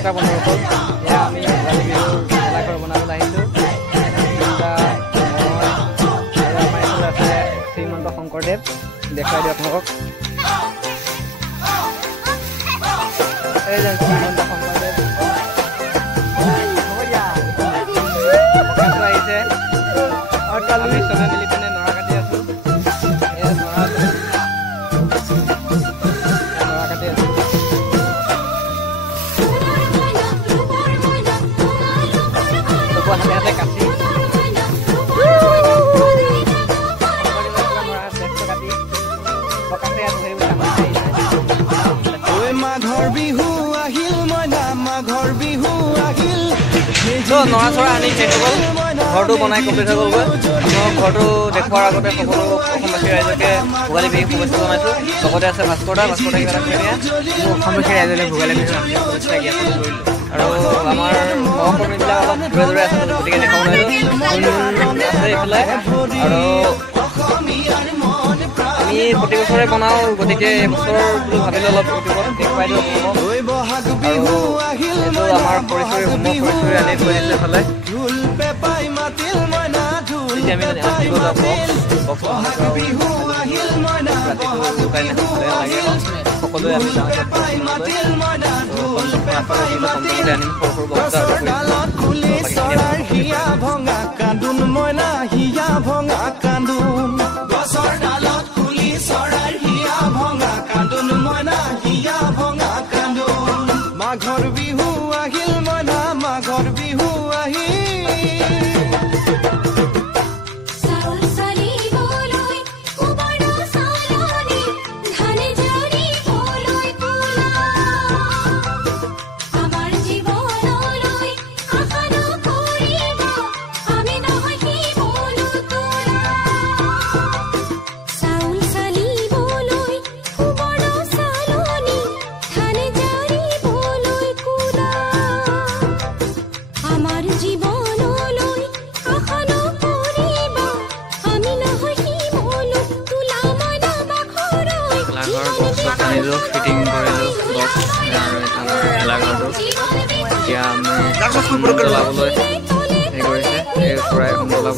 নমস্কাৰ বন্ধুসকল, এয়া আমি ভোগালী বিহুৰ ভেলাঘৰ বনাবলৈ আহিছোঁ। আৰু আমাৰ এইফালে আছে শ্ৰীমন্ত শংকৰদেৱ, দেখুৱাই দিওঁ আপোনালোকক। এই যে শ্ৰীমন্ত শংকৰদেৱ আহিছে আৰু আমি চবে মিলি পিনে নৰা কাটি আছোঁ। নৰা কাটি আছোঁ। হাতে কাটি মাঘৰ বিহু আহিল মইনা মাঘৰ বিহু আহিল। নৰা চৰা আনি শেষ হৈ গ'ল, ঘৰটো বনাই কমপ্লিট হৈ গ'লগৈ। মই ঘৰটো দেখুৱাৰ আগতে সকলো অসমবাসী ৰাইজকে ভোগালী বিহু শুভেচ্ছা জনাইছোঁ। লগতে আছে ভাস্কৰ দা কিবা এটা দিয়া মোৰ অসমবাসী ৰাইজলৈ ভোগালী বিহু শুভেচ্ছা জ্ঞাপন কৰিলোঁ। আৰু আমাৰ সহকৰ্মীবিলাক অলপ দূৰে দূৰে আছে, গতিকে দেখাব নোৱাৰিলোঁ আছে এইফালে। আৰু আমি প্ৰতি বছৰে বনাওঁ, গতিকে এইবছৰ বুলি ভাবিলোঁ অলপ ইউটিউবত দেখুৱাই দিওঁ আপোনালোকক। আৰু এইটো আমাৰ খৰিচৰি হোমৰ খৰিচৰি আনি থৈ দিছে এইফালে। তেতিয়া আমি নাচিব যাওঁ সকলোৱে আমি যাওঁ আনিম সৰু মাঘৰ বিহু আহিল মইনা মাঘৰ বিহু ফিটিং কৰিলোঁ বক্স আৰু আমাৰ ভেলাঘৰটো। এতিয়া আমি জ্বলাবলৈ হেৰি কৰিছে, এই চৰাই এখন জ্বলাব।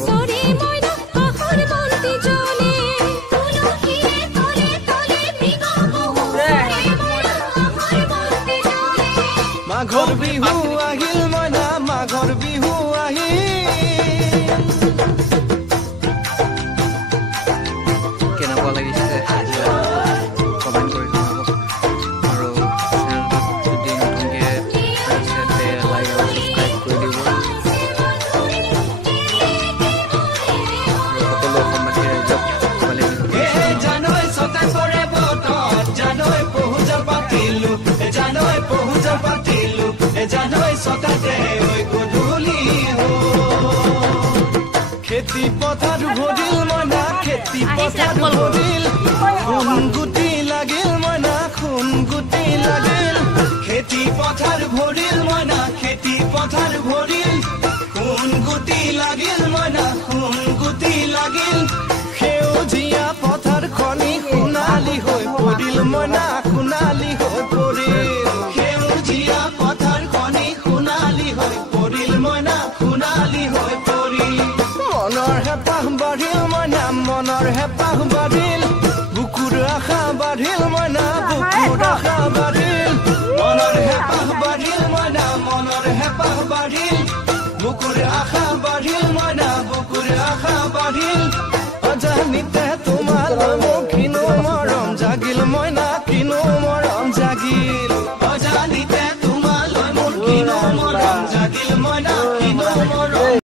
মাঘৰ বিহু আহিল মইনা মাঘৰ বিহু কেনেকুৱা লাগিছে কমেণ্ট কৰি জনাব। আৰু যদি নতুনকৈ আহিছে লাইক আৰু ছাবস্ক্ৰাইব কৰি দিব। আৰু সকলো অসমবাসী ৰাইজক ভোগালী বিহু খেতি পথাৰ ভৰিল মইনা খেতি পথাৰ ভৰিল খুন গুটি লাগিল মইনা খুন গুটি লাগিল। খেতি পথাৰ ভৰিল মইনা খেতি পথাৰ ভৰিল খুন গুটি লাগিল মইনা খুন গুটি লাগিল। সেউজীয়া পথাৰ খনি সোণালী হৈ পৰিল মইনা সোণালী হৈ পৰিল। সেউজীয়া পথাৰ খনি সোণালী হৈ পৰিল মইনা সোণালী হৈ পৰিল। মনৰ হেঁপাহ বাঢ়িল মইনা মনৰ হেঁপাহ